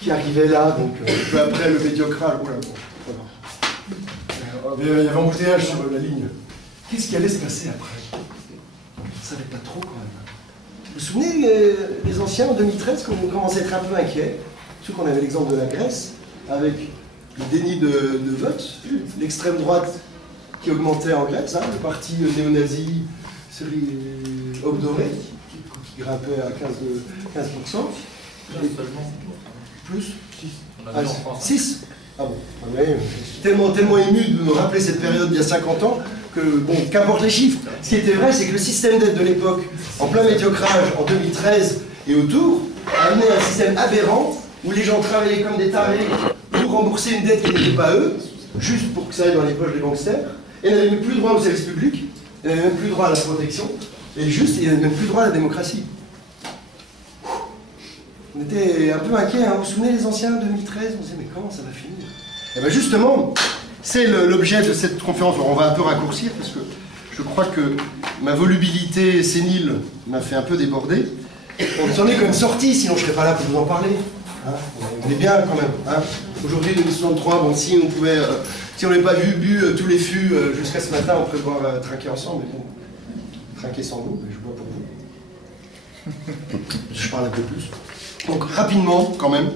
qui arrivait là, donc un peu après le médiocral. Voilà, bon, il y avait embouteillage sur la ligne. Qu'est-ce qui allait se passer après? On ne savait pas trop quand même. Vous vous souvenez, les anciens en 2013, quand on commençait à être un peu inquiets, surtout qu'on avait l'exemple de la Grèce, avec le déni de vote, l'extrême droite qui augmentait en Grèce, hein, le parti néo-nazi, Obdoré, qui grimpait à 15%. Plus 6. Ah bon, ouais, je suis tellement ému de me rappeler cette période d'il y a 50 ans que, bon, qu'importe les chiffres. Ce qui était vrai, c'est que le système d'aide de l'époque, en plein médiocrage, en 2013 et autour, a amené un système aberrant où les gens travaillaient comme des tarés pour rembourser une dette qui n'était pas eux, juste pour que ça aille dans les poches des gangsters, et n'avaient même plus droit au service public, et n'avaient même plus droit à la protection, et juste, ils n'avaient même plus droit à la démocratie. On était un peu inquiets, hein. Vous vous souvenez les anciens, 2013, on se disait mais comment ça va finir? Et bien justement, c'est l'objet de cette conférence. Alors on va un peu raccourcir parce que je crois que ma volubilité sénile m'a fait un peu déborder. On s'en est quand même sorti, sinon je ne serais pas là pour vous en parler. Hein, on est bien quand même. Hein. Aujourd'hui, 2063, bon, si on pouvait, si on n'avait pas bu tous les fûts jusqu'à ce matin, on pourrait boire trinquer ensemble, mais bon, trinquer sans vous, mais je bois pour vous. Je parle un peu plus. Donc rapidement, quand même,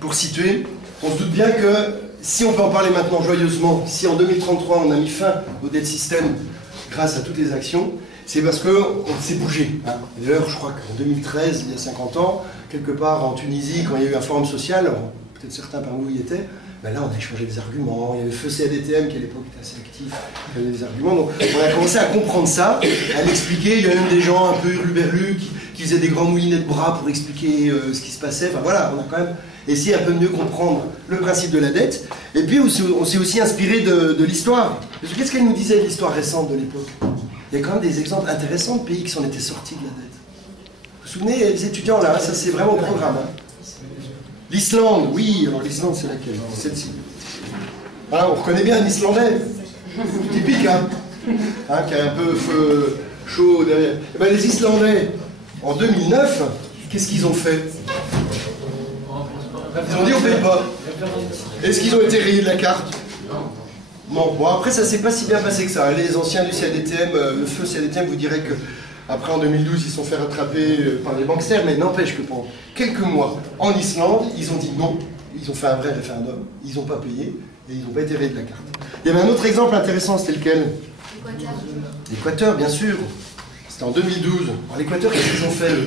pour situer, on se doute bien que si on peut en parler maintenant joyeusement, si en 2033 on a mis fin au debt system grâce à toutes les actions, c'est parce qu'on s'est bougé. Hein. D'ailleurs, je crois qu'en 2013, il y a 50 ans, quelque part en Tunisie, quand il y a eu un forum social, peut-être certains parmi vous y étaient, ben là on a échangé des arguments, il y avait Feu CADTM qui à l'époque était assez actif, il y avait des arguments, donc on a commencé à comprendre ça, à l'expliquer, il y a même des gens un peu hurluberlus qui faisaient des grands moulinets de bras pour expliquer ce qui se passait, enfin voilà, on a quand même essayé un peu mieux comprendre le principe de la dette, et puis on s'est aussi inspiré de l'histoire. Qu'est-ce qu'elle nous disait de l'histoire récente de l'époque? Il y a quand même des exemples intéressants de pays qui s'en étaient sortis de la dette. Vous vous souvenez, les étudiants là, ça c'est vraiment au programme. Hein. L'Islande, oui, alors l'Islande c'est laquelle? C'est celle-ci. Hein, on reconnaît bien un Islandais, typique, hein, qui a un peu feu chaud derrière. Et ben, les Islandais, en 2009, qu'est-ce qu'ils ont fait? Ils ont dit on ne paye pas. Est-ce qu'ils ont été rayés de la carte? Non. Bon, après ça s'est pas si bien passé que ça. Les anciens du CADTM, le feu CADTM vous dirait que après en 2012 ils se sont fait rattraper par les banksters, mais n'empêche que pendant quelques mois en Islande, ils ont dit non, ils ont fait un vrai référendum, ils n'ont pas payé et ils n'ont pas été rayés de la carte. Il y avait un autre exemple intéressant, c'était lequel? L'Équateur, bien sûr. C'était en 2012. Alors l'Équateur, qu'est-ce qu'ils ont fait? Vous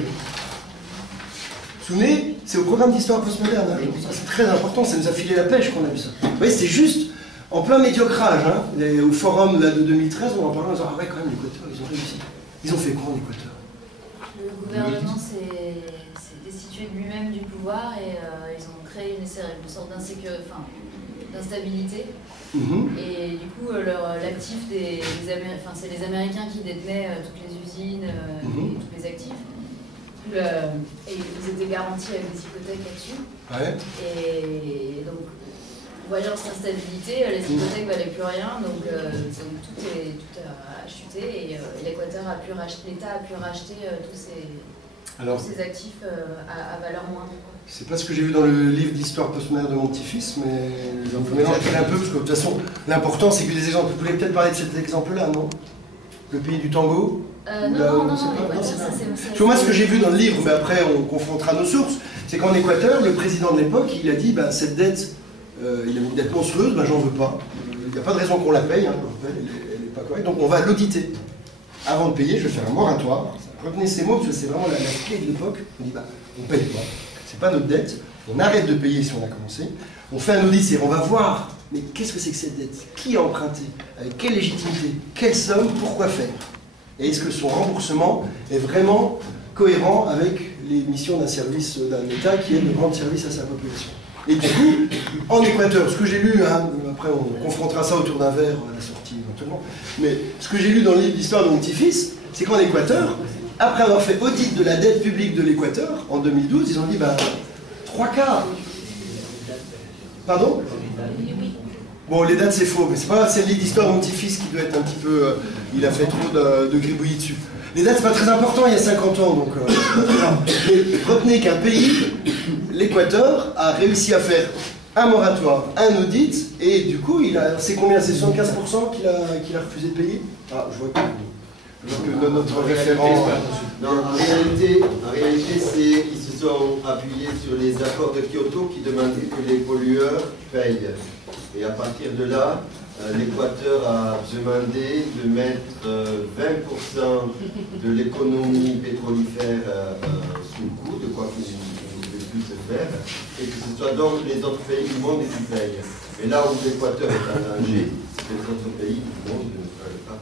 vous souvenez? C'est au programme d'histoire postmoderne. Hein. Ça c'est très important, ça nous a filé la pêche qu'on a vu ça. Vous voyez, c'était juste en plein médiocrage. Hein. Au forum là, de 2013, on en parlait en disant ah ouais, quand même, l'Équateur, ils ont réussi. Ils ont fait quoi en Équateur? Le gouvernement s'est destitué de lui-même du pouvoir et ils ont créé une sorte d'instabilité. Et du coup, l'actif c'est les Américains qui détenaient toutes les usines et tous les actifs. Et ils étaient garantis avec des hypothèques là-dessus. Ouais. Et donc, voyant cette instabilité, les hypothèques ne valaient plus rien, donc tout a chuté et l'Équateur l'État a pu racheter tous ces actifs à valeur moindre. C'est pas ce que j'ai vu dans le livre d'histoire postmoderne de mon petit-fils, mais on peut mélanger un peu, parce que de toute façon, l'important c'est que les exemples, vous pouvez peut-être parler de cet exemple-là, non? Le pays du tango? Non, moi, ce que j'ai vu dans le livre, mais après on confrontera nos sources, c'est qu'en Équateur, le président de l'époque, il a dit, cette dette, il a une dette monstrueuse, j'en veux pas. Il n'y a pas de raison qu'on la paye, hein, elle n'est pas correcte, donc on va l'auditer. Avant de payer, je vais faire un moratoire. Retenez ces mots, parce que c'est vraiment la clé de l'époque. On dit, on paye pas, c'est pas notre dette, on arrête de payer si on a commencé. On fait un audit, on va voir, mais qu'est-ce que c'est que cette dette? Qui a emprunté? Avec quelle légitimité? Quelle somme? Pourquoi faire? Et est-ce que son remboursement est vraiment cohérent avec les missions d'un service, d'un État qui est de rendre service à sa population? Et du coup, en Équateur, ce que j'ai lu, hein, après on confrontera ça autour d'un verre à la sortie éventuellement, mais ce que j'ai lu dans le livre d'histoire de mon petit-fils, c'est qu'en Équateur, après avoir fait audit de la dette publique de l'Équateur, en 2012, ils ont dit, 3/4. Pardon? Bon, les dates c'est faux, mais c'est pas c'est le livre d'histoire de mon petit-fils qui doit être un petit peu... il a fait trop de gribouillis dessus. Les dates c'est pas très important il y a 50 ans, donc... mais retenez qu'un pays, l'Équateur a réussi à faire un moratoire, un audit, et du coup, c'est combien? C'est 75% qu'il a refusé de payer? Ah, je vois que notre référent... Non, en réalité, ils se sont appuyés sur les accords de Kyoto qui demandaient que les pollueurs payent. Et à partir de là, l'Équateur a demandé de mettre 20% de l'économie pétrolifère sous le coup, de quoi qu'il ne pouvait plus se faire, et que ce soit donc les autres pays du monde qui payent. Et là où l'Équateur est en danger, c'est que les autres pays du monde ne payent pas.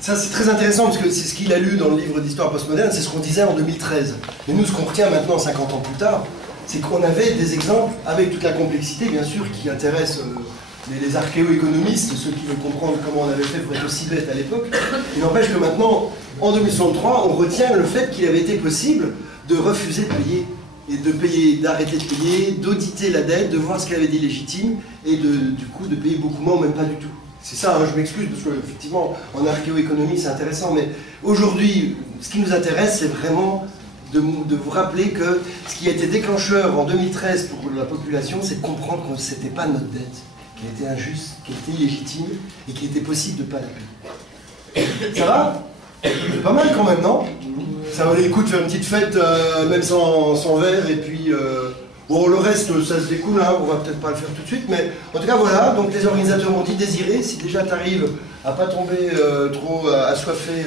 Ça c'est très intéressant parce que c'est ce qu'il a lu dans le livre d'histoire postmoderne, c'est ce qu'on disait en 2013. Mais nous, ce qu'on retient maintenant, 50 ans plus tard, c'est qu'on avait des exemples, avec toute la complexité, bien sûr, qui intéresse les archéo-économistes, ceux qui veulent comprendre comment on avait fait pour être aussi bête à l'époque. Il n'empêche que maintenant, en 2063, on retient le fait qu'il avait été possible de refuser de payer, et de payer, d'arrêter de payer, d'auditer la dette, de voir ce qu'elle avait d'illégitime, et du coup de payer beaucoup moins ou même pas du tout. C'est ça, hein, je m'excuse, parce qu'effectivement, en archéoéconomie, c'est intéressant, mais aujourd'hui, ce qui nous intéresse, c'est vraiment de vous rappeler que ce qui a été déclencheur en 2013 pour la population, c'est de comprendre que ce n'était pas notre dette, qu'elle était injuste, qu'elle était illégitime, et qu'il était possible de ne pas la payer. Ça va? C'est pas mal quand même, non? Ça valait le coup de faire une petite fête, même sans verre, et puis... Bon, le reste, ça se découle, hein, on va peut-être pas le faire tout de suite, mais en tout cas, voilà, donc les organisateurs ont dit désirer, si déjà tu arrives à pas tomber trop assoiffé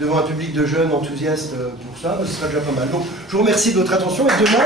devant un public de jeunes enthousiastes pour ça, ce sera déjà pas mal. Donc, je vous remercie de votre attention, et demain...